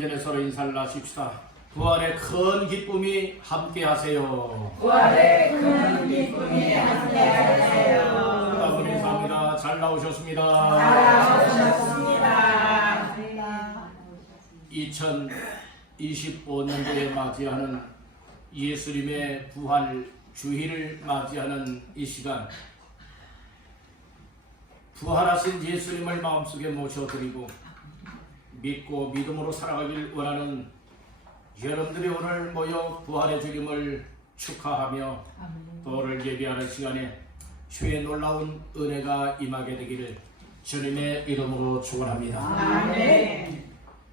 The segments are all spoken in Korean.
전에 서로 인사를 하십시다. 부활의 큰 기쁨이 함께하세요. 부활의 큰 기쁨이 함께하세요. 여러분 인사합니다. 잘 나오셨습니다. 잘하셨습니다. 2025년도에 맞이하는 예수님의 부활 주일을 맞이하는 이 시간, 부활하신 예수님을 마음속에 모셔드리고 믿고 믿음으로 살아가길 원하는 여러분들이 오늘 모여 부활의 주님을 축하하며 도를 예비하는 시간에 주의 놀라운 은혜가 임하게 되기를 주님의 이름으로 축원합니다. 아멘.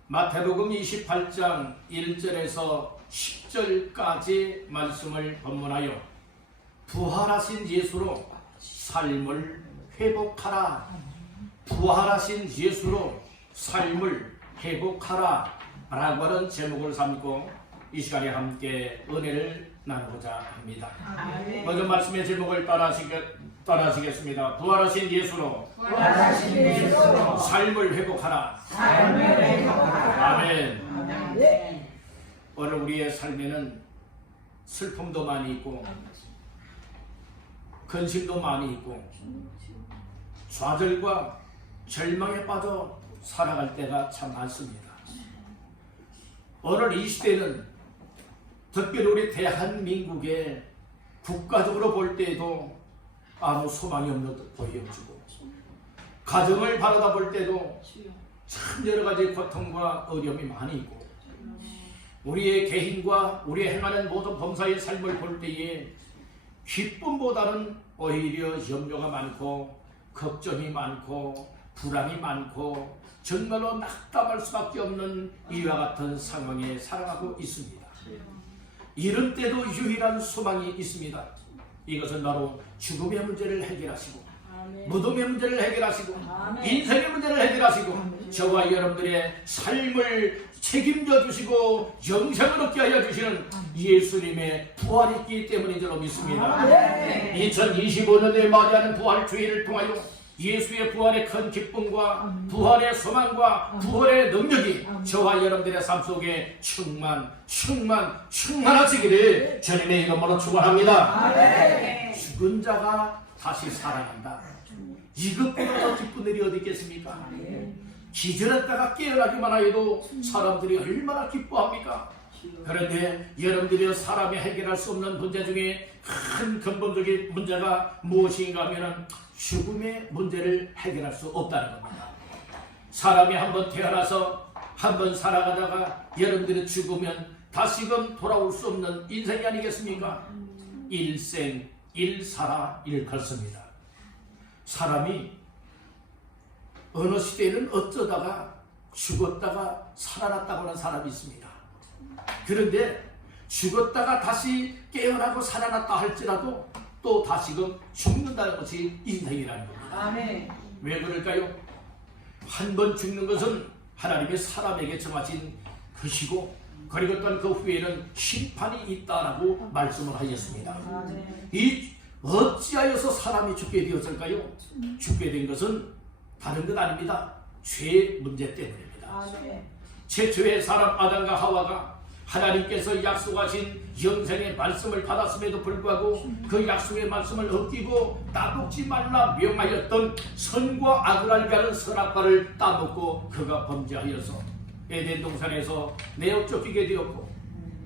마태복음 28장 1절에서 10절까지 말씀을 본문하여 부활하신 예수로 삶을 회복하라, 부활하신 예수로 삶을 회복하라 라고 하는 제목을 삼고 이 시간에 함께 은혜를 나누고자 합니다. 아멘. 먼저 말씀의 제목을 따라하시겠습니다. 부활하신 예수로 삶을 회복하라. 아멘. 아멘. 오늘 우리의 삶에는 슬픔도 많이 있고 근심도 많이 있고 좌절과 절망에 빠져 살아갈 때가 참 많습니다. 오늘 이 시대는 특별히 우리 대한민국의 국가적으로 볼 때에도 아무 소망이 없는 듯 보여지고, 가정을 바라다 볼 때도 참 여러 가지 고통과 어려움이 많이 있고, 우리의 개인과 우리 행하는 모든 범사의 삶을 볼 때에 기쁨보다는 오히려 염려가 많고 걱정이 많고 불안이 많고 정말로 낙담할 수밖에 없는 이와 같은 상황에 살아가고 있습니다. 이런 때도 유일한 소망이 있습니다. 이것은 바로 죽음의 문제를 해결하시고 무덤의 문제를 해결하시고 인생의 문제를 해결하시고 저와 여러분들의 삶을 책임져 주시고 영생을 얻게 하여 주시는 예수님의 부활이 있기 때문인 줄 믿습니다. 2025년에 맞이하는 부활 주일을 통하여 예수의 부활의 큰 기쁨과 부활의 소망과 부활의 능력이 저와 여러분들의 삶 속에 충만하시기를 주님의 이름으로 축원합니다. 죽은 자가 다시 살아난다. 이것보다 더 기쁜 일이 어디 있겠습니까? 기절했다가 깨어나기만 해도 사람들이 얼마나 기뻐합니까? 그런데 여러분들이 사람이 해결할 수 없는 문제 중에 큰 근본적인 문제가 무엇인가 하면 죽음의 문제를 해결할 수 없다는 겁니다. 사람이 한번 태어나서 한번 살아가다가 여러분들이 죽으면 다시금 돌아올 수 없는 인생이 아니겠습니까? 일생 일살아 일컬습니다. 사람이 어느 시대에는 어쩌다가 죽었다가 살아났다고 하는 사람이 있습니다. 그런데 죽었다가 다시 깨어나고 살아났다 할지라도 또 다시금 죽는다는 것이 인생이라는 겁니다. 아멘. 왜 그럴까요? 한 번 죽는 것은 하나님의 사람에게 정하신 것이고, 그리고 또한 그 후에는 심판이 있다라고 말씀을 하셨습니다. 이 어찌하여서 사람이 죽게 되었을까요? 죽게 된 것은 다른 것 아닙니다. 죄의 문제 때문입니다. 최초의 사람 아담과 하와가 하나님께서 약속하신 영생의 말씀을 받았음에도 불구하고 그 약속의 말씀을 어기고 따먹지 말라 명하였던 선과 악을 알게 하는 선악과를 따먹고 그가 범죄하여서 에덴 동산에서 내어 쫓기게 되었고,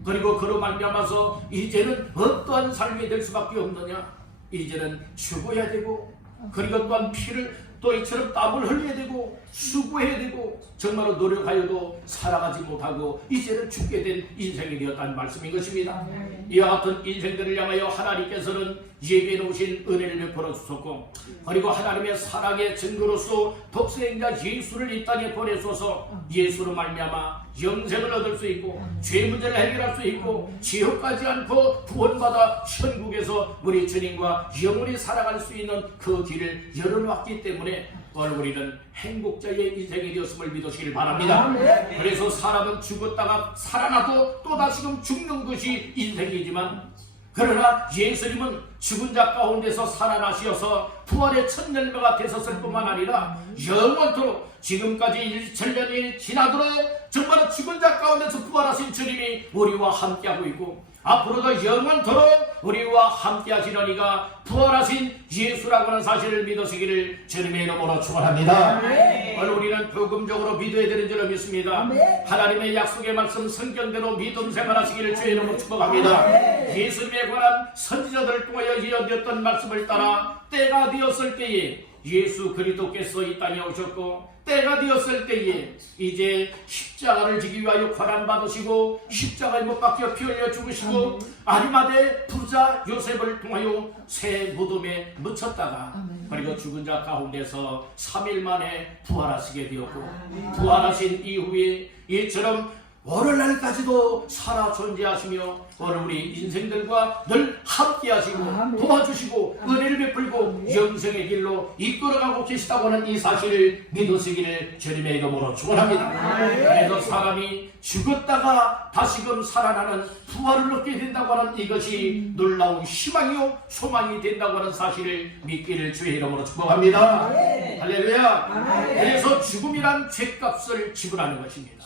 그리고 그로 말미암아서 이제는 어떠한 삶이 될 수밖에 없느냐, 이제는 죽어야 되고, 그리고 또한 피를 또 이처럼 땀을 흘려야 되고 수고해야 되고 정말로 노력하여도 살아가지 못하고 이제는 죽게 된 인생이 되었다는 말씀인 것입니다. 이와 같은 인생들을 향하여 하나님께서는 예비해 놓으신 은혜를 베풀어 주셨고, 그리고 하나님의 사랑의 증거로서 독생자 예수를 이 땅에 보내소서 예수로 말미암아 영생을 얻을 수 있고 죄 문제를 해결할 수 있고 지옥 가지 않고 구원받아 천국에서 우리 주님과 영원히 살아갈 수 있는 그 길을 열어놨기 때문에 오늘 우리는 행복자의 인생이 되었음을 믿으시길 바랍니다. 그래서 사람은 죽었다가 살아나도 또 다시금 죽는 것이 인생이지만 그러나 예수님은 죽은 자 가운데서 살아나시어서 부활의 첫 열매가 되셨을 뿐만 아니라 영원토록 지금까지 2000년이 지나도록 정말 죽은 자 가운데서 부활하신 주님이 우리와 함께하고 있고 앞으로도 영원토록 우리와 함께하시는 이가 부활하신 예수라고 하는 사실을 믿으시기를 주님의 이름으로 축원합니다. 오늘 우리는 복음적으로 믿어야 되는 줄로 믿습니다. 하나님의 약속의 말씀 성경대로 믿음 생활하시기를 주의 이름으로 축복합니다. 예수님에 관한 선지자들을 통하여 예언되었던 말씀을 따라 때가 되었을 때에 예수 그리스도께서 이 땅에 오셨고 때가 되었을 때에 이제 십자가를 지기 위하여 고난받으시고 십자가에 못 박혀 피 흘려 죽으시고 아리마대 부자 요셉을 통하여 새 무덤에 묻혔다가 그리고 죽은 자 가운데서 3일 만에 부활하시게 되었고 부활하신 이후에 이처럼 오늘날까지도 살아 존재하시며 오늘 우리 인생들과 늘 함께 하시고 도와주시고 은혜를 베풀고 영생의 길로 이끌어가고 계시다고 하는 이 사실을 믿으시기를 주님의 이름으로 축원합니다. 그래서 사람이 죽었다가 다시금 살아나는 부활을 얻게 된다고 하는 이것이 놀라운 희망이요 소망이 된다고 하는 사실을 믿기를 주의 이름으로 축복합니다. 할렐루야. 그래서 죽음이란 죄값을 지불하는 것입니다.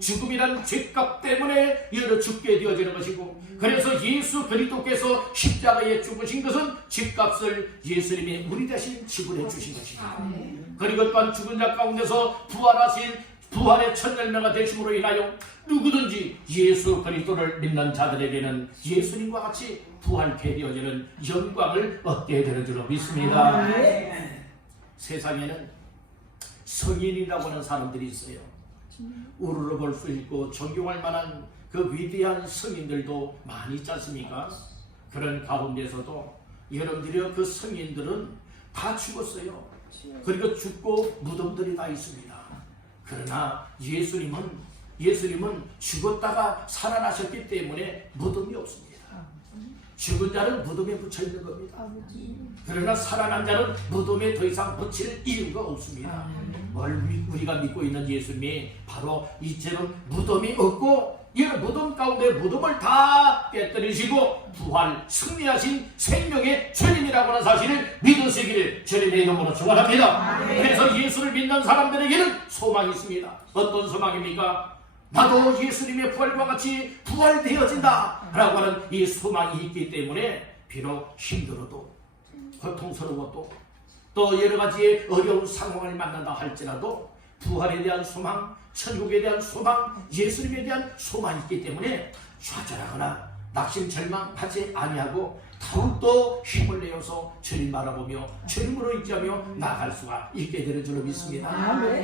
죽음이란 죄값 때문에 이르러 죽게 되어지는 것이고 그래서 예수 그리스도께서 십자가에 죽으신 것은 죄값을 예수님이 우리 대신 지불해 주신 것입니다. 그리고 또한 죽은 자 가운데서 부활하신 부활의 첫 열매가 되심으로 인하여 누구든지 예수 그리스도를 믿는 자들에게는 예수님과 같이 부활케 되어지는 영광을 얻게 되는 줄로 믿습니다. 세상에는 성인이라고 하는 사람들이 있어요. 우르르 볼 수 있고 존경할 만한 그 위대한 성인들도 많이 있지 않습니까? 그런 가운데서도 여러분들이 그 성인들은 다 죽었어요. 그리고 죽고 무덤들이 다 있습니다. 그러나 예수님은 죽었다가 살아나셨기 때문에 무덤이 없습니다. 죽은 자는 무덤에 붙여 있는 겁니다. 그러나 살아난 자는 무덤에 더 이상 붙일 이유가 없습니다. 우리가 믿고 있는 예수님이 바로 이처럼 무덤이 없고 이 무덤 가운데 무덤을 다 깨뜨리시고 부활 승리하신 생명의 주님이라고 하는 사실을 믿으시기를 주님의 이름으로 축원합니다. 그래서 예수를 믿는 사람들에게는 소망이 있습니다. 어떤 소망입니까? 나도 예수님의 부활과 같이 부활되어진다 라고 하는 이 소망이 있기 때문에 비록 힘들어도 고통스러워도 또 여러 가지의 어려운 상황을 만난다 할지라도 부활에 대한 소망, 천국에 대한 소망, 예수님에 대한 소망이 있기 때문에 좌절하거나 낙심절망하지 아니하고 더욱더 힘을 내어서 주님 바라보며 주님으로 의지하며 나아갈 수가 있게 되는 줄로 믿습니다.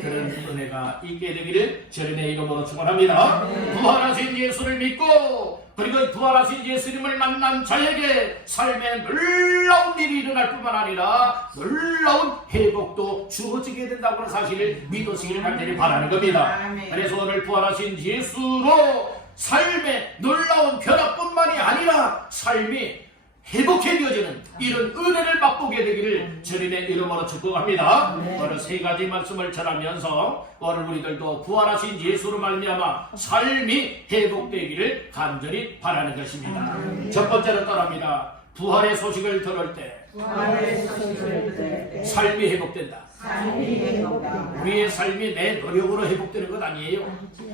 그런 은혜가 있게 되기를 주님의 이름으로 축원합니다. 부활하신 예수를 믿고 그리고 부활하신 예수님을 만난 자에게 삶에 놀라운 일이 일어날 뿐만 아니라 놀라운 회복도 주어지게 된다고 하는 사실을 믿으시기를 간절히 바라는 겁니다. 그래서 오늘 부활하신 예수로 삶의 놀라운 변화뿐만이 아니라 삶이 회복해 되어지는 이런 은혜를 맛보게 되기를 주님의 이름으로 축복합니다. 오늘 세 가지 말씀을 전하면서 오늘 우리들도 부활하신 예수로 말미암아 삶이 회복되기를 간절히 바라는 것입니다. 첫 번째로 따라합니다. 부활의 소식을 들을 때 삶이 회복된다. 우리의 삶이 내 노력으로 회복되는 것 아니에요.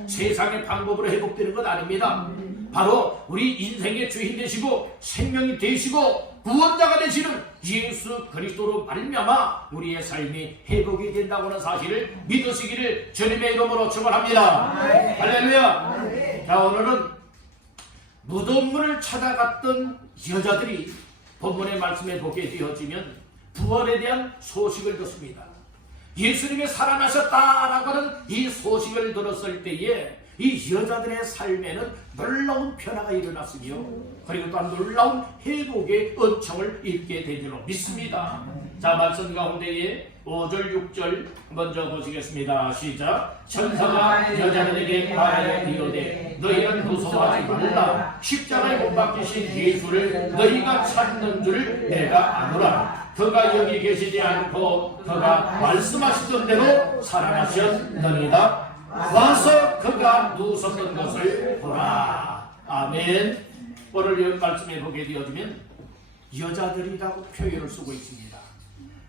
세상의 방법으로 회복되는 것 아닙니다. 바로 우리 인생의 주인 되시고 생명이 되시고 구원자가 되시는 예수 그리스도로 말미암아 우리의 삶이 회복이 된다고 하는 사실을 믿으시기를 주님의 이름으로 축원합니다. 할렐루야. 자, 오늘은 무덤문을 찾아갔던 여자들이 본문의 말씀에 보게 되어지면 부활에 대한 소식을 듣습니다. 예수님이 살아나셨다라고 하는 이 소식을 들었을 때에 이 여자들의 삶에는 놀라운 변화가 일어났으며 그리고 또한 놀라운 회복의 은총을 입게 된 줄로 믿습니다. 자, 말씀 가운데에 5절 6절 먼저 보시겠습니다. 시작. 천사가 여자들에게 말하여 이르되 너희는 무서워하지 말라. 십자가에 못 박히신 예수를 너희가 찾는 줄 내가 아노라. 그가 여기 계시지 않고 그가 말씀하시던 대로 살아나셨느니라. 와서 그가 누웠던 것을 보라. 아멘. 오늘 이 말씀에 보게 되어지면 여자들이라고 표현을 쓰고 있습니다.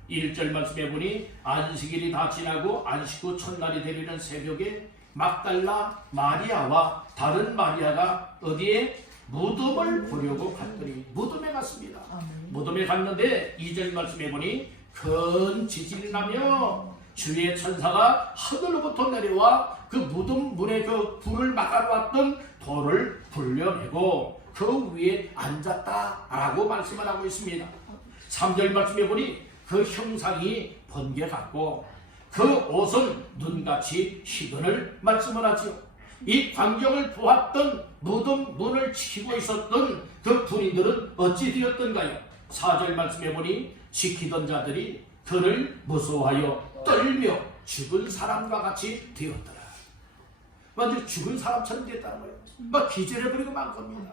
1절 말씀에 보니 안식일이 다 지나고 안식 후 첫날이 되려는 새벽에 막달라 마리아와 다른 마리아가 어디에 무덤을 보려고 갔더니 무덤에 갔습니다. 무덤에 갔는데 2절 말씀에 보니 큰 지진이 나며 주의 천사가 하늘로부터 내려와 그 무덤 문에 그 불을 막아놓았던 돌을 불려내고 그 위에 앉았다라고 말씀을 하고 있습니다. 3절 말씀에 보니 그 형상이 번개 같고 그 옷은 눈같이 희근을 말씀을 하죠. 이 광경을 보았던 무덤 문을 지키고 있었던 그 군인들은 어찌 되었던가요? 4절 말씀에 보니 지키던 자들이 그를 무서워하여 떨며 죽은 사람과 같이 되었더라. 완전 죽은 사람처럼 됐다는 거예요. 막 기절해버리고 만 겁니다.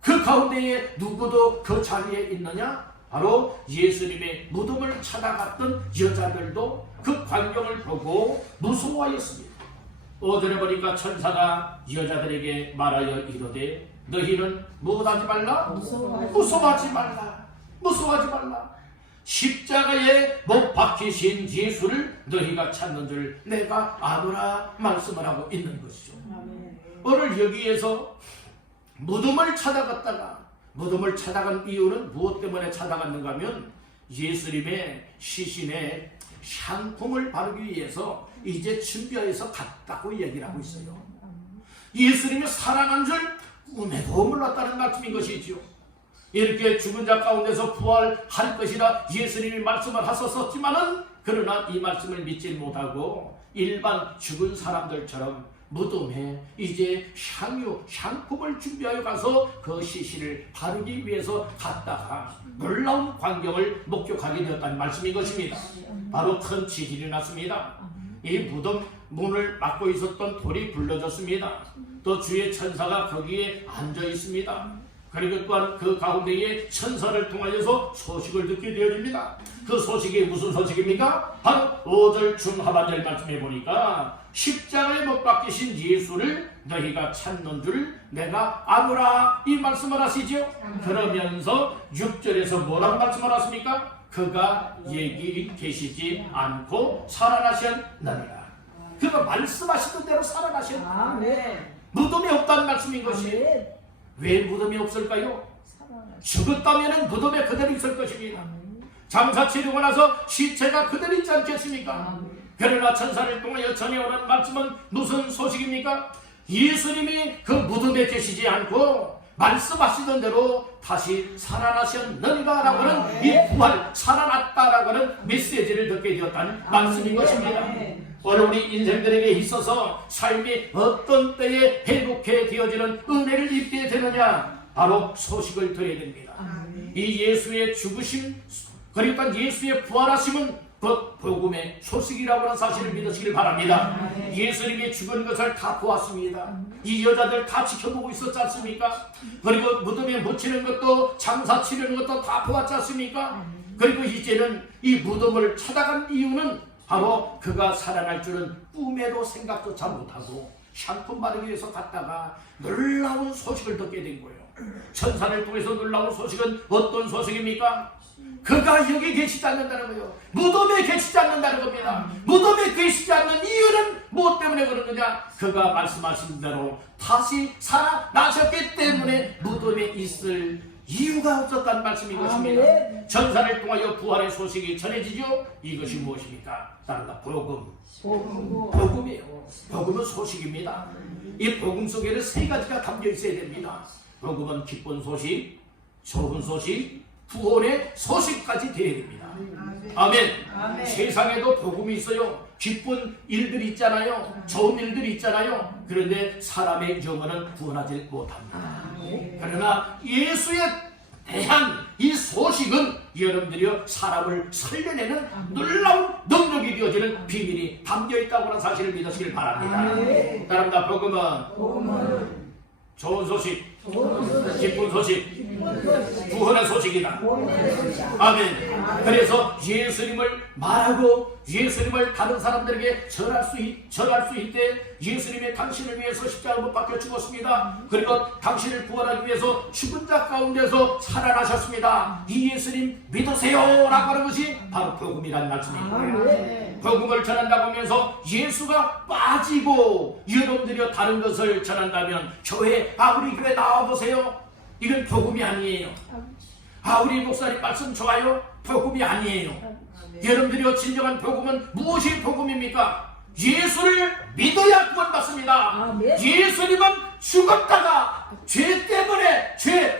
그 가운데에 누구도 그 자리에 있느냐? 바로 예수님의 무덤을 찾아갔던 여자들도 그 광경을 보고 무서워하였습니다. 5절에 보니까 천사가 여자들에게 말하여 이르되 너희는 무엇하지 말라? 무서워하지 말라. 무서워하지 말라. 십자가에 못 박히신 예수를 너희가 찾는 줄 내가 아노라 말씀을 하고 있는 것이죠. 오늘 여기에서 무덤을 찾아갔다가 무덤을 찾아간 이유는 무엇 때문에 찾아갔는가 하면 예수님의 시신에 향품을 바르기 위해서 이제 준비해서 갔다고 얘기를 하고 있어요. 예수님이 살아난 줄 꿈에도 몰랐다는 말씀인 것이지요. 이렇게 죽은 자 가운데서 부활할 것이라 예수님이 말씀을 하셨었지만은 그러나 이 말씀을 믿지 못하고 일반 죽은 사람들처럼 무덤에 이제 향품을 준비하여 가서 그 시신을 바르기 위해서 갔다가 놀라운 광경을 목격하게 되었다는 말씀인 것입니다. 바로 큰 지진이 났습니다. 이 무덤 문을 막고 있었던 돌이 굴러졌습니다. 또 주의 천사가 거기에 앉아 있습니다. 그리고 또한 그 가운데에 천사를 통하여서 소식을 듣게 되어집니다. 그 소식이 무슨 소식입니까? 바로 5절 중하반절 말씀해 보니까 십자가에 못 박히신 예수를 너희가 찾는 줄 내가 아노라 이 말씀을 하시죠. 그러면서 6절에서 뭐라고 말씀을 하십니까? 그가 여기 계시지 않고 살아나셨느니라. 그가 말씀하시던 대로 살아나셨느니라. 무덤이 없다는 말씀인 것이에요. 왜 무덤이 없을까요? 죽었다면 무덤에 그대로 있을 것입니다. 장사 치르고 나서 시체가 그대로 있지 않겠습니까? 그러나 천사를 통하여 전해오는 말씀은 무슨 소식입니까? 예수님이 그 무덤에 계시지 않고 말씀하시던 대로 다시 살아나셨느니라 라고 하는 이 부활, 살아났다라고 하는 메시지를 듣게 되었다는 말씀인 것입니다. 오늘 우리 인생들에게 있어서 삶이 어떤 때에 회복해 되어지는 은혜를 입게 되느냐? 바로 소식을 들어야 됩니다. 이 예수의 죽으심 그러니까 예수의 부활하심은 그 복음의 소식이라고 하는 사실을 믿으시길 바랍니다. 예수님이 죽은 것을 다 보았습니다. 이 여자들 다 지켜보고 있었지 않습니까? 그리고 무덤에 묻히는 것도 장사 치르는 것도 다 보았지 않습니까? 그리고 이제는 이 무덤을 찾아간 이유는 바로 그가 살아날 줄은 꿈에도 생각조차 못하고 향품 바르기 위해서 갔다가 놀라운 소식을 듣게 된 거예요. 천사를 통해서 놀라운 소식은 어떤 소식입니까? 그가 여기 계시지 않는다는 거예요. 무덤에 계시지 않는다는 겁니다. 무덤에 계시지 않는 이유는 무엇 때문에 그러느냐? 그가 말씀하신 대로 다시 살아나셨기 때문에 무덤에 있을 이유가 없었다는 말씀인 것입니다. 천사를 통하여 부활의 소식이 전해지죠. 이것이 무엇입니까? 따르다 복음. 복음이에요. 복음은 소식입니다. 이 복음 속에는 세 가지가 담겨 있어야 됩니다. 복음은 기쁜 소식, 좋은 소식, 구원의 소식까지 되어야 됩니다. 아멘. 세상에도 복음이 있어요. 기쁜 일들이 있잖아요. 좋은 일들이 있잖아요. 그런데 사람의 영혼은 구원하지 못합니다. 그러나 예수에 대한 이 소식은 여러분들이 사람을 살려내는 놀라운 능력이 되어지는 비밀이 담겨있다고 하는 사실을 믿으시길 바랍니다. 따릅니다. 복음은 좋은 소식, 기쁜 소식, 구원의 소식이다. 아멘. 그래서 예수님을 말하고 예수님을 다른 사람들에게 전할 수 있되 예수님의 당신을 위해서 십자가 못 박혀 죽었습니다. 그리고 당신을 구원하기 위해서 죽은 자 가운데서 살아나셨습니다. 이 예수님 믿으세요 라고 하는 것이 바로 복음이라는 말씀입니다. 복음을 전한다고 하면서 예수가 빠지고 여러분들이 다른 것을 전한다면 교회, 우리 교회 나와보세요. 이건 복음이 아니에요. 우리 목사님 말씀 좋아요. 복음이 아니에요. 여러분들이 진정한 복음은 무엇이 복음입니까? 예수를 믿어야 구원받습니다. 예수님은 죽었다가 죄 때문에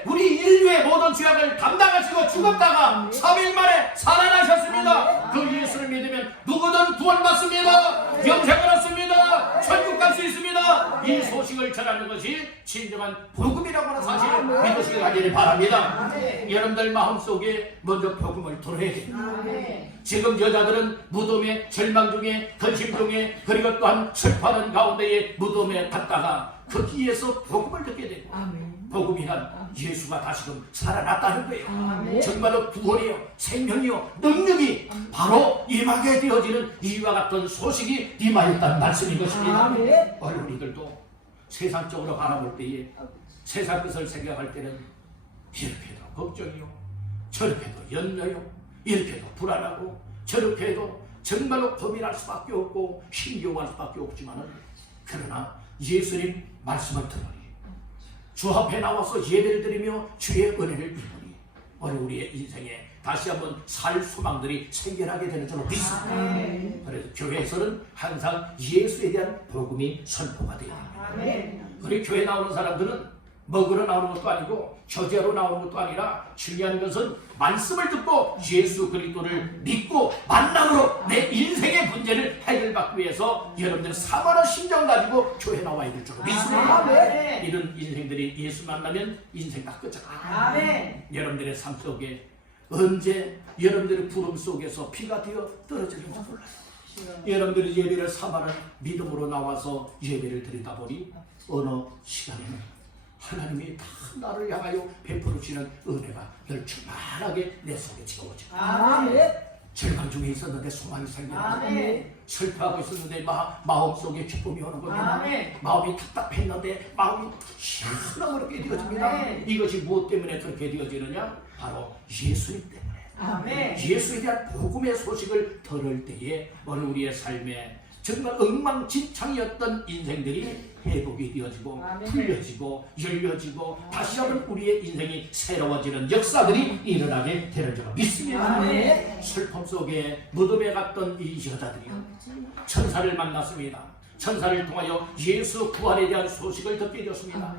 우리 인류의 모든 죄악을 담당하시고 죽었다가 3일 만에 살아나셨습니다. 그 예수를 믿으면 누구든 구원받습니다. 영생을 얻습니다. 천국 갈 수 있습니다. 이 소식을 전하는 것이 진정한 복음이라고 하는 사실을 믿으시기 하기를 바랍니다. 여러분들 마음속에 먼저 복음을 들어야 돼요. 지금 여자들은 무덤에 절망 중에 근심 중에 그리고 또한 슬퍼하는 가운데에 무덤에 갔다가 거기에서 복음을 듣게 되고 복음이란 예수가 다시금 살아났다는 거예요. 정말로 구원이요 생명이요 능력이 바로 임하게 되어지는 이와 같은 소식이 임하였다는 말씀인 것입니다. 오늘 우리들도 세상적으로 바라볼 때에 세상 것을 생각할 때는 이렇게도 걱정이요 저렇게도 염려요 이렇게도 불안하고 저렇게도 정말로 고민할 수밖에 없고 힘겨워할 수밖에 없지만은 그러나 예수님 말씀을 들으니 주 앞에 나와서 예배를 드리며 주의 은혜를 입으니 오늘 우리의 인생에 다시 한번 살 소망들이 생겨나게 되는 줄로 믿습니다. 그래서 교회에서는 항상 예수에 대한 복음이 선포가 되어야 합니다. 그리고 교회 나오는 사람들은 먹으러 나오는 것도 아니고 교제로 나오는 것도 아니라 중요한 것은 말씀을 듣고 예수 그리스도를 믿고 만남으로 내 인생의 문제를 해결받기 위해서 여러분들 사모하는 심정 가지고 교회 나와야 될 줄로 믿습니다. 이런 인생들이 예수 만나면 인생 다 끝이다. 여러분들의 삶 속에 언제 여러분들의 부름 속에서 피가 되어 떨어지는지 몰라요. 여러분들이 예배를 사모하는 믿음으로 나와서 예배를 드리다 보니 어느 시간에는 하나님이 다 나를 향하여 베풀으시는 은혜가 늘 충만하게 내 속에 채워져. 절망 중에 있었는데 소망이 생기는 거예요. 슬퍼하고 있었는데 마음속에 기쁨이 오는 겁니다. 마음이 답답했는데 마음이 시원하게 되어집니다. 이것이 무엇 때문에 그렇게 되어지느냐? 바로 예수님 때문에. 예수에 대한 복음의 소식을 들을 때에 오늘 우리의 삶에 정말 엉망진창이었던 인생들이 회복이 되어지고 풀려지고 열려지고 다시 한번 우리의 인생이 새로워지는 역사들이 일어나게 되는 줄 믿습니다. 슬픔 속에 무덤에 갔던 이 여자들이 천사를 만났습니다. 천사를 통하여 예수 부활에 대한 소식을 듣게 되었습니다.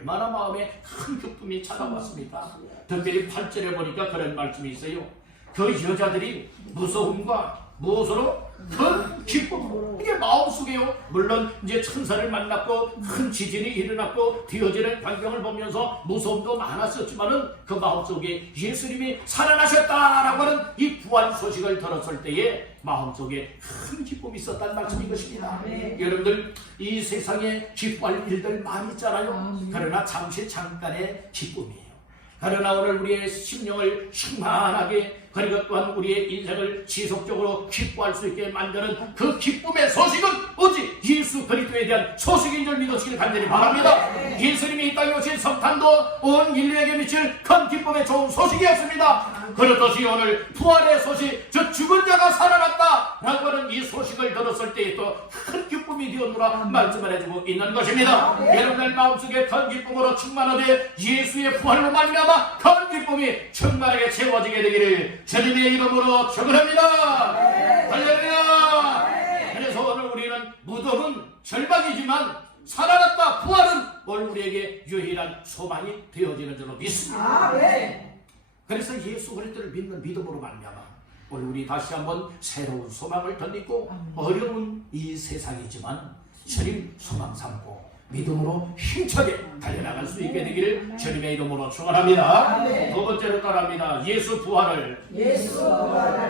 얼마나 마음에 큰 기쁨이 찾아왔습니다. 특별히 8절에 보니까 그런 말씀이 있어요. 그 여자들이 무서움과 무엇으로? 큰 기쁨. 이게 마음속에요. 물론 이제 천사를 만났고 큰 지진이 일어났고 뒤어지는 광경을 보면서 무서움도 많았었지만은 그 마음속에 예수님이 살아나셨다라고 하는 이 부활 소식을 들었을 때에 마음속에 큰 기쁨이 있었다는 말씀인 것입니다. 여러분들 이 세상에 기뻐할 일들 많이 있잖아요. 그러나 잠깐의 기쁨이에요. 그러나 오늘 우리의 심령을 충만하게 그리고 또한 우리의 인생을 지속적으로 기뻐할 수 있게 만드는 그 기쁨의 소식은 오직 예수 그리스도에 대한 소식인 줄 믿으시길 간절히 바랍니다. 예수님이 이 땅에 오신 석탄도 온 인류에게 미칠 큰 기쁨의 좋은 소식이었습니다. 그렇듯이 오늘 부활의 소식, 저 죽은 자가 살아났다 라고 하는 이 소식을 들었을 때에 또 큰 기쁨이 되었노라 말씀을 해주고 있는 것입니다. 여러분들 마음속에 큰 기쁨으로 충만하되 예수의 부활로 말미암아 큰 기쁨이 충만하게 채워지게 되기를 주님의 이름으로 축원합니다. 할렐루야. 그래서 오늘 우리는 무덤은 절박이지만 살아났다 부활은 오늘 우리에게 유일한 소망이 되어지는 줄로 믿습니다. 그래서 예수 그리스도를 믿는 믿음으로 말미암아 오늘 우리 다시 한번 새로운 소망을 덧입고 어려운 이 세상이지만 주님 소망 삼고 믿음으로 힘차게 달려나갈 수 있게 되기를 주님의 이름으로 축원합니다. 두 번째로 따라합니다. 예수 부활을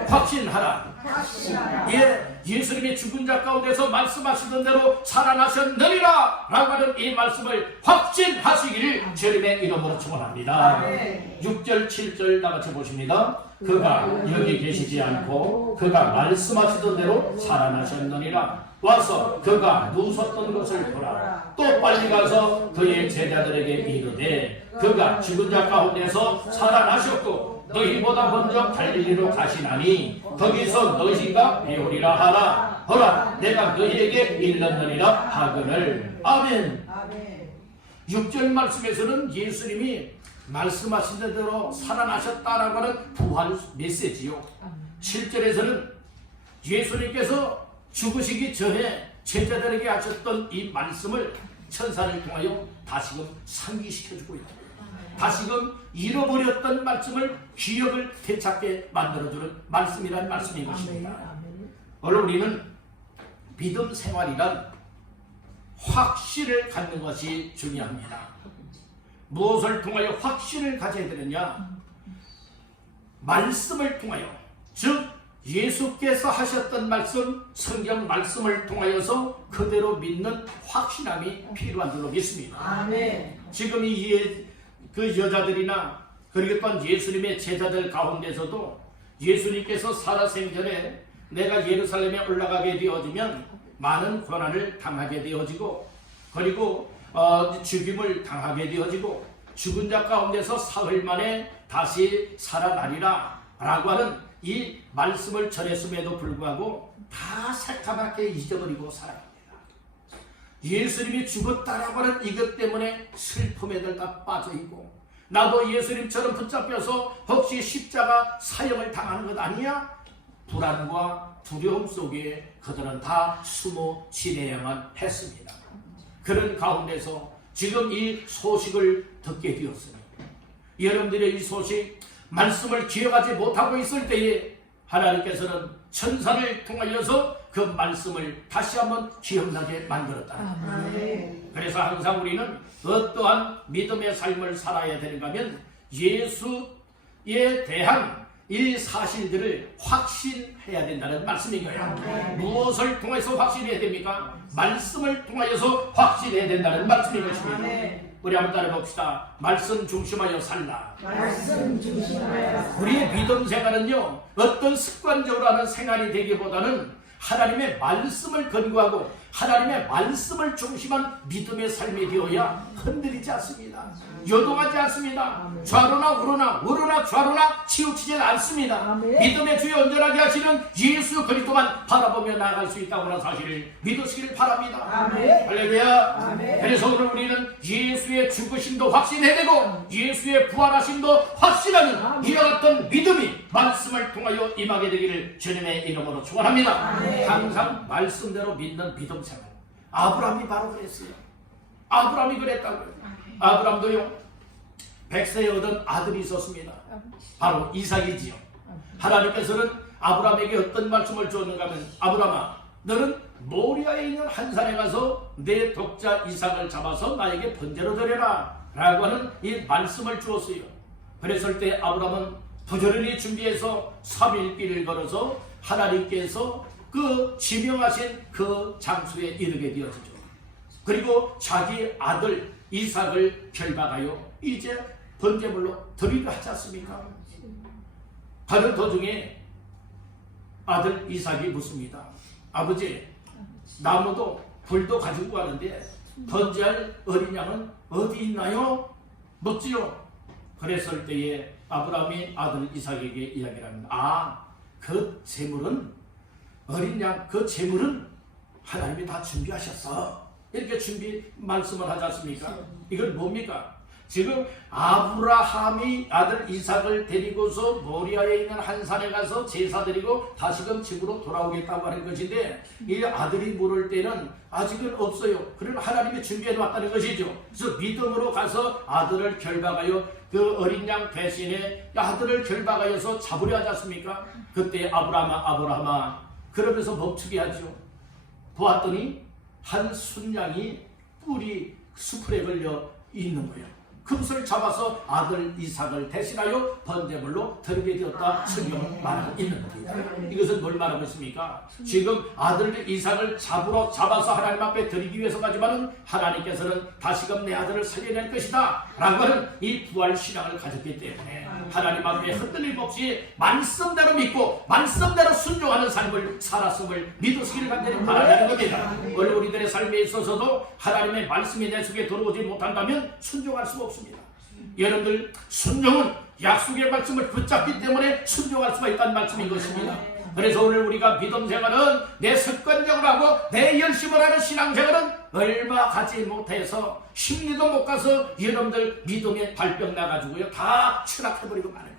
확신하라. 확실하다. 예, 예수님이 죽은 자 가운데서 말씀하시던 대로 살아나셨느니라 라고 하는 이 말씀을 확신하시기를 주님의 이름으로 축원합니다. 아멘. 6절 7절 다같이 보십니다. 그가 여기 계시지 않고 그가 말씀하시던 대로 살아나셨느니라. 와서 그가 누웠던 것을 보라. 또 빨리 가서 그의 제자들에게 이르되 그가 죽은 자 가운데서 살아나셨고 너희보다 먼저 갈릴리로 가시나니 거기서 너희가 배우리라 하라. 보라, 내가 너희에게 일렀느니라 하거늘. 아멘. 아멘. 6절 말씀에서는 예수님이 말씀하신 대로 살아나셨다라고 하는 부활 메시지요. 7절에서는 예수님께서 죽으시기 전에 제자들에게 하셨던 이 말씀을 천사를 통하여 다시금 상기시켜주고 있다. 다시금 잃어버렸던 말씀을 기억을 되찾게 만들어주는 말씀이란 말씀인 것입니다. 오늘 우리는 믿음 생활이란 확신을 갖는 것이 중요합니다. 무엇을 통하여 확신을 가져야 되느냐? 말씀을 통하여, 즉 예수께서 하셨던 말씀, 성경 말씀을 통하여서 그대로 믿는 확신함이 필요한 줄로 믿습니다. 아멘. 지금 그 여자들이나 그리고 또한 예수님의 제자들 가운데서도 예수님께서 살아생 전에 내가 예루살렘에 올라가게 되어지면 많은 고난을 당하게 되어지고 그리고 죽임을 당하게 되어지고 죽은 자 가운데서 사흘 만에 다시 살아나리라 라고 하는 이 말씀을 전했음에도 불구하고 다 새까맣게 잊어버리고 살아갑니다. 예수님이 죽었다라고 하는 이것 때문에 슬픔에들 다 빠져있고 나도 예수님처럼 붙잡혀서 혹시 십자가 사형을 당하는 것 아니야? 불안과 두려움 속에 그들은 다 숨어 지내야만 했습니다. 그런 가운데서 지금 이 소식을 듣게 되었으니 여러분들의 이 소식 말씀을 기억하지 못하고 있을 때에 하나님께서는 천사를 통하여서 그 말씀을 다시 한번 기억나게 만들었다. 아멘. 그래서 항상 우리는 어떠한 믿음의 삶을 살아야 되는가 하면 예수에 대한 이 사실들을 확신해야 된다는 말씀인 거예요. 무엇을 통해서 확신해야 됩니까? 말씀을 통하여서 확신해야 된다는 말씀인 것입니다. 우리 한번 따라 봅시다. 말씀 중심하여 살라. 말씀 중심하여 우리의 믿음 생활은요, 어떤 습관적으로 하는 생활이 되기보다는 하나님의 말씀을 근거하고 하나님의 말씀을 중심한 믿음의 삶이 되어야 흔들리지 않습니다. 요동하지 않습니다. 좌로나 우로나 좌로나 치우치지 않습니다. 믿음의 주에 온전하게 하시는 예수 그리스도만 바라보며 나아갈 수 있다고 하는 사실을 믿으시기를 바랍니다. 할렐루야. 그래서 오늘 우리는 예수의 죽으심도 확신해야 되고 예수의 부활하심도 확신하는 이와 같은 믿음이 말씀을 통하여 임하게 되기를 주님의 이름으로 축원합니다. 항상 말씀대로 믿는 믿음 생활. 아브라함이 바로 그랬어요. 아브라함이 그랬다고요. 아브라함도요 100세에 얻은 아들이 있었습니다. 바로 이삭이지요. 하나님께서는 아브라함에게 어떤 말씀을 주었는가 하면 아브라함아 너는 모리아에 있는 한 산에 가서 내 독자 이삭을 잡아서 나에게 번제로 드려라 라고 하는 이 말씀을 주었어요. 그랬을 때 아브라함은 부지런히 준비해서 3일길을 걸어서 하나님께서 그 지명하신 그 장소에 이르게 되어지죠. 그리고 자기 아들 이삭을 결박하여 이제 번제물로 드리려 하지 않습니까? 가는 도중에 아들 이삭이 묻습니다. 아버지, 나무도 불도 가지고 가는데 번제할 어린 양은 어디 있나요? 묻지요. 그랬을 때에 아브라함이 아들 이삭에게 이야기를 합니다. 그 재물은 어린 양, 그 재물은 하나님이 다 준비하셨어. 이렇게 준비 말씀을 하지 않습니까? 이건 뭡니까? 지금 아브라함이 아들 이삭을 데리고서 모리아에 있는 한 산에 가서 제사 드리고 다시금 집으로 돌아오겠다고 하는 것인데 이 아들이 물을 때는 아직은 없어요. 그러나 하나님이 준비해 놨다는 것이죠. 그래서 믿음으로 가서 아들을 결박하여 그 어린 양 대신에 아들을 결박하여서 잡으려 하지 않습니까? 그때 아브라함아 그러면서 멈추게 하죠. 보았더니 한 순양이 뿔이 수풀에 걸려 있는 거예요. 금수를 잡아서 아들 이삭을 대신하여 번제물로 드리게 되었다 성경은 말하고 있는 겁니다. 이것은 뭘 말하고 있습니까? 지금 아들 이삭을 잡아서 하나님 앞에 드리기 위해서까지만은 하나님께서는 다시금 내 아들을 살려낼 것이다 라고 하는 이 부활신앙을 가졌기 때문에 하나님 앞에 흔들림 없이 말씀대로 믿고 말씀대로 순종하는 삶을 살았음을 믿으시기를 간절히 바라는 겁니다. 원래 우리들의 삶에 있어서도 하나님의 말씀이 내 속에 들어오지 못한다면 순종할 수가 없습니다. 여러분들, 순종은 약속의 말씀을 붙잡기 때문에 순종할 수가 있다는 말씀인 것입니다. 그래서 오늘 우리가 믿음 생활은 내 습관적으로 하고 내 열심을 하는 신앙생활은 얼마 가지 못해서 심리도 못 가서 여러분들 믿음의 발병 나가지고요 다 추락해버리고 마는 거예요.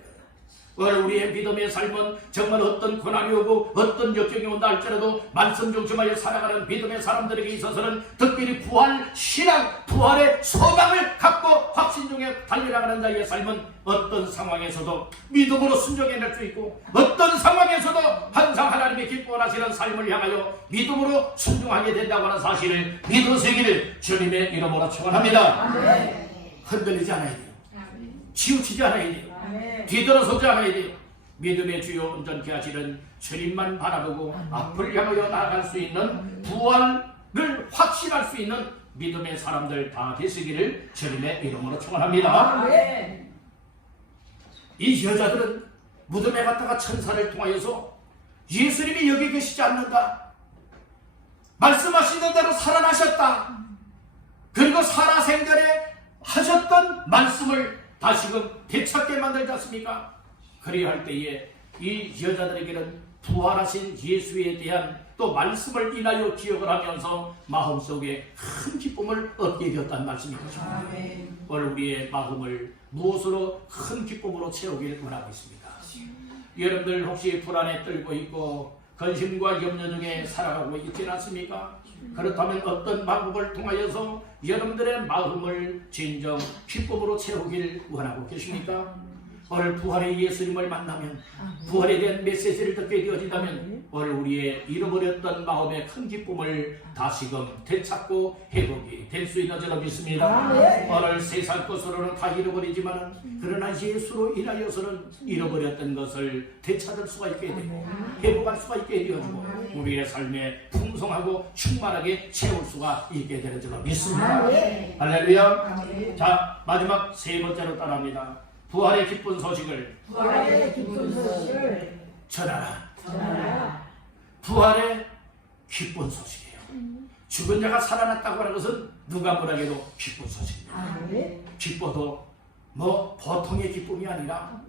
오늘 우리의 믿음의 삶은 정말 어떤 고난이 오고 어떤 역경이 온다 할지라도 말씀 중심하여 살아가는 믿음의 사람들에게 있어서는 특별히 부활 신앙, 부활의 소망을 갖고 확신 중에 달려나가는 자의 삶은 어떤 상황에서도 믿음으로 순종해낼 수 있고 어떤 상황에서도 항상 하나님의 기뻐하시는 삶을 향하여 믿음으로 순종하게 된다고 하는 사실을 믿으시기를 주님의 이름으로 축원합니다. 흔들리지 않아야 돼요. 치우치지 않아야 돼요. 뒤돌아서지 않아야 돼요. 믿음의 주요 온전케 하시는 주님만 바라보고 앞을 향하여 나아갈 수 있는 부활을 확신할 수 있는 믿음의 사람들 다 되시기를 주님의 이름으로 축원합니다. 이 여자들은 무덤에 갔다가 천사를 통하여서 예수님이 여기 계시지 않는가, 말씀하시는 대로 살아나셨다, 그리고 살아생전에 하셨던 말씀을 다시금 되찾게 만들지 않습니까? 그리야 할 때에 이 여자들에게는 부활하신 예수에 대한 또 말씀을 인하여 기억을 하면서 마음속에 큰 기쁨을 얻게 되었다는 말씀인 것입니다. 오늘 우리의 마음을 무엇으로 큰 기쁨으로 채우길 원하고 있습니다. 여러분들 혹시 불안에 떨고 있고 근심과 염려 중에 살아가고 있지 않습니까? 그렇다면 어떤 방법을 통하여서 여러분들의 마음을 진정 기쁨으로 채우길 원하고 계십니까? 오늘 부활의 예수님을 만나면 부활에 대한 메시지를 듣게 되어진다면 오늘 우리의 잃어버렸던 마음의 큰 기쁨을 다시금 되찾고 회복이 될 수 있는 줄로 믿습니다. 오늘 세상 것으로는 다 잃어버리지만 그러나 예수로 인하여서는 잃어버렸던 것을 되찾을 수가 있게 되고 회복할 수가 있게 되어지고 우리의 삶에 풍성하고 충만하게 채울 수가 있게 되는 줄로 믿습니다. 할렐루야. 자, 마지막 세 번째로 따라합니다. 부활의 기쁜 소식을 전하라. 부활의 기쁜 소식이에요. 죽은 자가 살아났다고 하는 것은 누가 뭐라해도 기쁜 소식입니다. 기뻐도 뭐 보통의 기쁨이 아니라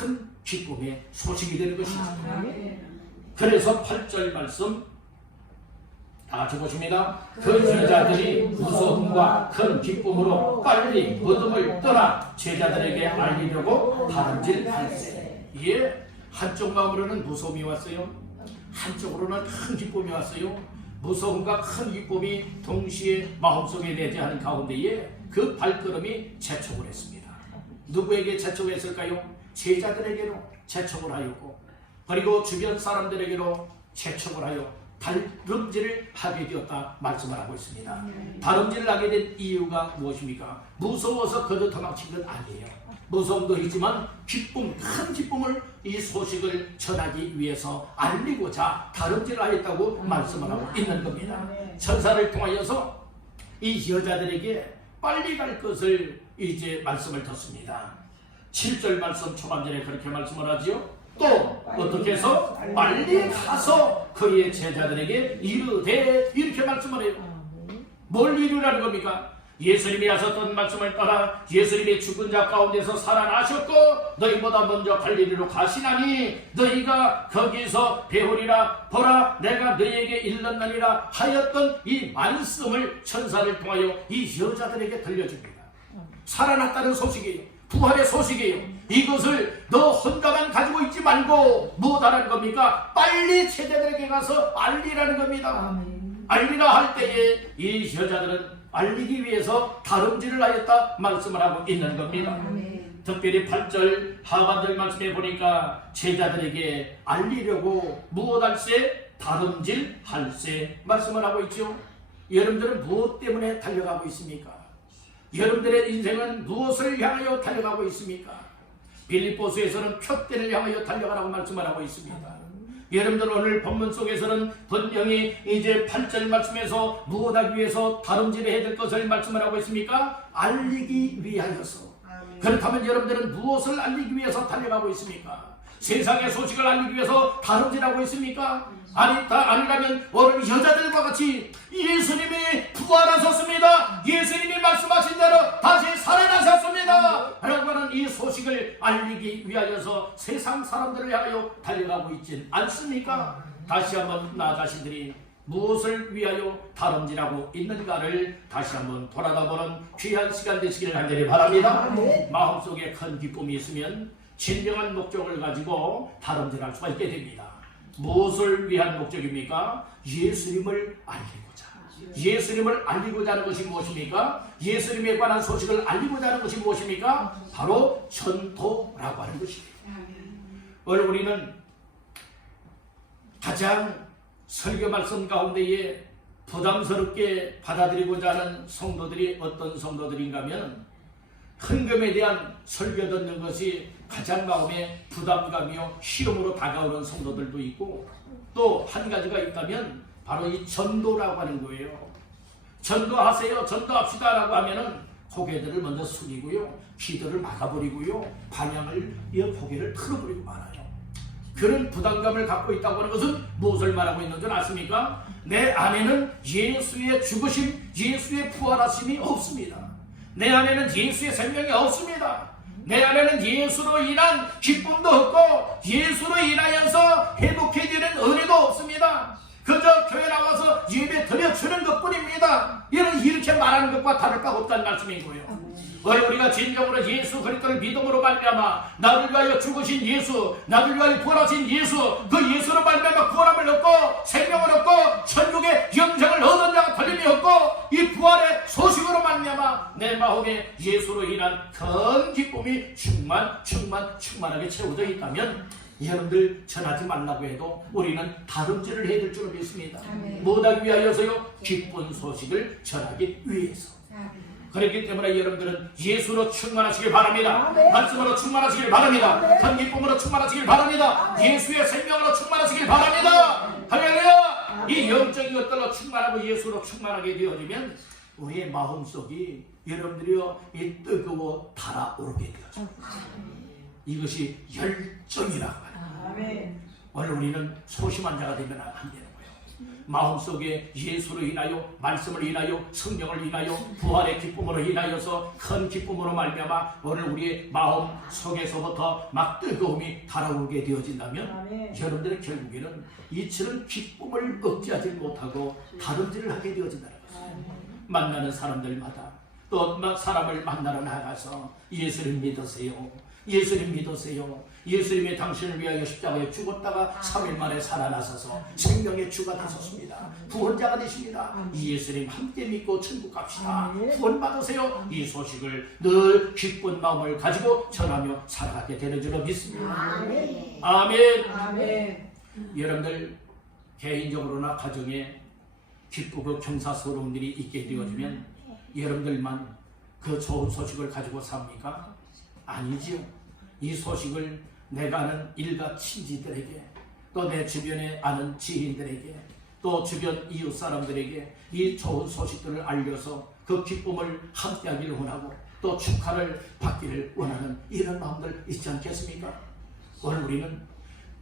큰 기쁨의 소식이 되는 것이죠. 그래서 8절 말씀 다 같이 보십니다. 그 제자들이 무서움과 큰 기쁨으로 빨리 무덤을 떠나 제자들에게 알리려고 다름질할세. 예, 한쪽 마음으로는 무서움이 왔어요. 한쪽으로는 큰 기쁨이 왔어요. 무서움과 큰 기쁨이 동시에 마음속에 내재하는 가운데에 그 발걸음이 재촉을 했습니다. 누구에게 재촉했을까요? 제자들에게로 재촉을 하였고 그리고 주변 사람들에게로 재촉을 하여 다름질을 하게 되었다 말씀을 하고 있습니다. 다름질을 하게 된 이유가 무엇입니까? 무서워서 거저 도망친 건 아니에요. 무서움도 있지만 기쁨, 큰 기쁨을 이 소식을 전하기 위해서 알리고자 다름질을 하였다고 말씀을 하고 있는 겁니다. 천사를 통하여서 이 여자들에게 빨리 갈 것을 이제 말씀을 듣습니다. 7절 말씀 초반전에 그렇게 말씀을 하지요. 또 어떻게 해서 빨리 가서 그의 제자들에게 이르되 이렇게 말씀을 해요. 뭘 이루라는 겁니까? 예수님이 하셨던 말씀을 따라 예수님이 죽은 자 가운데서 살아나셨고 너희보다 먼저 갈릴리로 가시나니 너희가 거기서 배우리라. 보라 내가 너희에게 일렀느니라 하였던 이 말씀을 천사를 통하여 이 여자들에게 들려줍니다. 살아났다는 소식이에요. 부활의 소식이에요. 이것을 너 혼자만 가지고 있지 말고 무엇하라는 겁니까? 빨리 제자들에게 가서 알리라는 겁니다. 알리라 할 때에 이 여자들은 알리기 위해서 다름질을 하였다 말씀을 하고 있는 겁니다. 특별히 8절 하반절 말씀에 보니까 제자들에게 알리려고 무엇할세? 다름질할세 말씀을 하고 있죠. 여러분들은 무엇 때문에 달려가고 있습니까? 여러분들의 인생은 무엇을 향하여 달려가고 있습니까? 빌립보서에서는 표대를 향하여 달려가라고 말씀을 하고 있습니다. 여러분들 오늘 본문 속에서는 분명히 이제 8절 말씀에서 무엇하기 위해서 다름질해야 될 것을 말씀을 하고 있습니까? 알리기 위하여서. 그렇다면 여러분들은 무엇을 알리기 위해서 달려가고 있습니까? 세상의 소식을 알리기 위해서 다름질하고 있습니까? 아니라면 오늘 여자들과 같이 예수님이 부활하셨습니다. 예수님이 말씀하신 대로 다시 살아나셨습니다. 라고 하는 이 소식을 알리기 위하여서 세상 사람들을 향하여 달려가고 있진 않습니까? 다시 한번 나 자신들이 무엇을 위하여 다름질하고 있는가를 다시 한번 돌아다보는 귀한 시간 되시기를 간절히 바랍니다. 마음속에 큰 기쁨이 있으면 진정한 목적을 가지고 다름질할 수가 있게 됩니다. 무엇을 위한 목적입니까? 예수님을 알리고자. 예수님을 알리고자 하는 것이 무엇입니까? 예수님에 관한 소식을 알리고자 하는 것이 무엇입니까? 바로 전도라고 하는 것입니다. 오늘 우리는 가장 설교 말씀 가운데에 부담스럽게 받아들이고자 하는 성도들이 어떤 성도들인가 하면 헌금에 대한 설교 듣는 것이 가장 마음에 부담감이요 시험으로 다가오는 성도들도 있고, 또 한 가지가 있다면 바로 이 전도라고 하는 거예요. 전도하세요, 전도합시다 라고 하면은 고개들을 먼저 숙이고요, 귀들을 막아버리고요, 방향을 고개를 틀어버리고 말아요. 그런 부담감을 갖고 있다고 하는 것은 무엇을 말하고 있는 줄 아십니까? 내 안에는 예수의 죽으심, 예수의 부활하심이 없습니다. 내 안에는 예수의 생명이 없습니다. 내 안에는 예수로 인한 기쁨도 없고 예수로 인하여서 회복해지는 은혜도 없습니다. 그저 교회 나와서 예배 드려주는 것뿐입니다. 이렇게 말하는 것과 다를 바가 없다는 말씀인 거예요. 우리가 진정으로 예수 그리스도를 믿음으로 말미암아 나를 위하여 죽으신 예수, 나를 위하여 부활하신 예수, 그 예수로 말미암아 구원함을 얻고 생명을 얻고 천국의 영생을 얻은 자가 틀림이 없고, 이 부활의 소식으로 말미암아 내 마음에 예수로 인한 큰 기쁨이 충만하게 채워져 있다면 여러분들 전하지 말라고 해도 우리는 다름질을 해야 될 줄 믿습니다. 뭐하기 위하여서요? 기쁜 소식을 전하기 위해서. 그렇기 때문에 여러분들은 예수로 충만하시길 바랍니다. 말씀으로 충만하시길 바랍니다. 큰 기쁨으로 충만하시길 바랍니다. 예수의 생명으로 충만하시길 바랍니다. 할렐루야! 이 영적인 것들로 충만하고 예수로 충만하게 되어지면 우리의 마음속이 여러분들이요 이 뜨거워 달아오르게 되어져. 이것이 열정이라고 해요. 오늘 우리는 소심한 자가 되면 안 되는 거예요. 마음속에 예수로 인하여, 말씀을 인하여, 성령을 인하여, 부활의 기쁨으로 인하여서 큰 기쁨으로 말미암아 오늘 우리의 마음 속에서부터 막 뜨거움이 달아오르게 되어진다면 여러분들의 결국에는 이처럼 기쁨을 억제하지 못하고 다름질을 하게 되어진다는 것입니다. 만나는 사람들마다 또 사람을 만나러 나가서 예수를 믿으세요, 예수님 믿으세요, 예수님이 당신을 위하여 십자가에 죽었다가 3일 만에 살아나셔서 생명의 주가 되셨습니다. 구원자가 되십니다. 이 예수님 함께 믿고 천국 갑시다. 구원 받으세요. 이 소식을 늘 기쁜 마음을 가지고 전하며 살아가게 되는 줄로 믿습니다. 아멘. 여러분들 개인적으로나 가정에 기쁘고 경사스러운 일이 있게 되어지면 여러분들만 그 좋은 소식을 가지고 삽니까? 아니지요. 이 소식을 내가 아는 일가 친지들에게, 또 내 주변에 아는 지인들에게, 또 주변 이웃 사람들에게 이 좋은 소식들을 알려서 그 기쁨을 함께하기를 원하고 또 축하를 받기를 원하는 이런 마음들 있지 않겠습니까? 오늘 우리는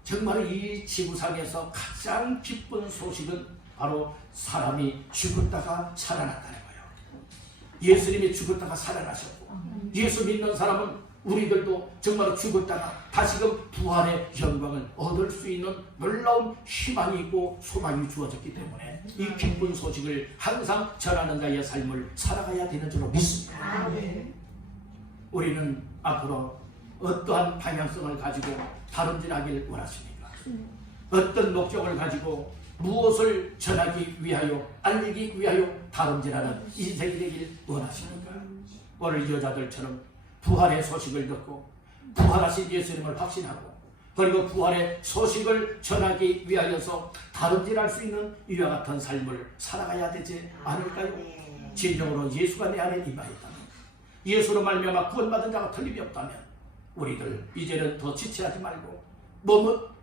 정말 이 지구상에서 가장 기쁜 소식은 바로 사람이 죽었다가 살아났다는 거예요. 예수님이 죽었다가 살아나셨고, 예수 믿는 사람은 우리들도 정말 죽었다가 다시금 부활의 영광을 얻을 수 있는 놀라운 희망이 있고 소망이 주어졌기 때문에 이 기쁜 소식을 항상 전하는 자의 삶을 살아가야 되는 줄로 믿습니다. 우리는 앞으로 어떠한 방향성을 가지고 다름질하기를 원하십니까? 어떤 목적을 가지고 무엇을 전하기 위하여, 알리기 위하여 다름질하는 인생이 되길 원하십니까? 오늘 여자들처럼 부활의 소식을 듣고 부활하신 예수님을 확신하고 그리고 부활의 소식을 전하기 위하여서 다름질할 수 있는 이와 같은 삶을 살아가야 되지 않을까요? 진정으로 예수가 내 안에 임하였다면 예수로 말미암아 구원받은 자가 틀림이 없다면 우리들 이제는 더 지체하지 말고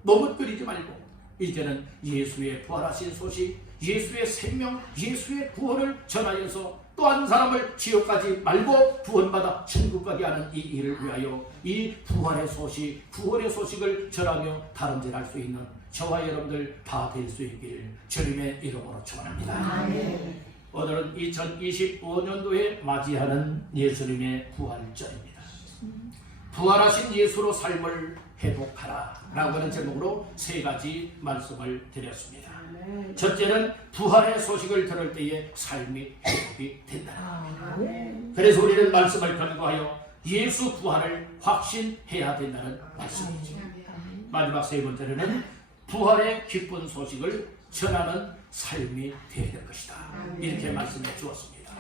머뭇거리지 말고 이제는 예수의 부활하신 소식, 예수의 생명, 예수의 구원을 전하여서 또 한 사람을 지옥 가지 말고 구원받아 천국 가게 하는 이 일을 위하여 이 부활의 소식, 구원의 소식을 전하며 다름질할 수 있는 저와 여러분들 다 될 수 있기를 주님의 이름으로 축원합니다. 오늘은 2025년도에 맞이하는 예수님의 부활절입니다. 부활하신 예수로 삶을 회복하라 라고 하는 제목으로 세 가지 말씀을 드렸습니다. 첫째는 부활의 소식을 들을 때에 삶이 회복이 된다. 그래서 우리는 말씀을 근거하여 예수 부활을 확신해야 된다는 말씀이죠. 마지막 세 번째는 부활의 기쁜 소식을 전하는 삶이 되어야 될 것이다. 이렇게 말씀해 주었습니다.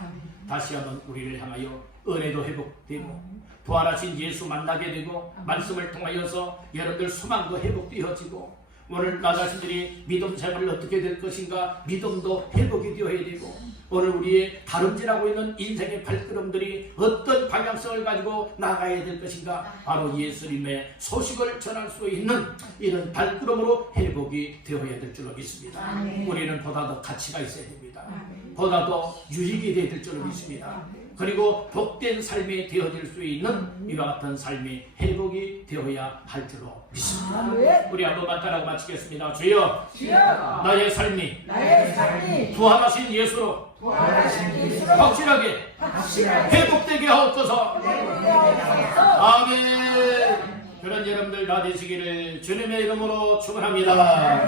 다시 한번 우리를 향하여 은혜도 회복되고 부활하신 예수 만나게 되고 말씀을 통하여서 여러분들 소망도 회복되어지고 오늘 나 자신들이 믿음 생활을 어떻게 될 것인가 믿음도 회복이 되어야 되고 오늘 우리의 다름질하고 있는 인생의 발걸음들이 어떤 방향성을 가지고 나가야 될 것인가 바로 예수님의 소식을 전할 수 있는 이런 발걸음으로 회복이 되어야 될 줄로 믿습니다. 우리는 보다 더 가치가 있어야 됩니다. 보다 더 유익이 되어야 될 줄로 믿습니다. 그리고 복된 삶이 되어질 수 있는 이와 같은 삶이 회복이 되어야 할 줄로 믿습니다. 우리 한번만 따라 마치겠습니다. 주여, 나의 삶이 부활하신 예수로 확실하게 회복되게 하옵소서. 아멘. 그런 여러분들 다 되시기를 주님의 이름으로 축원합니다.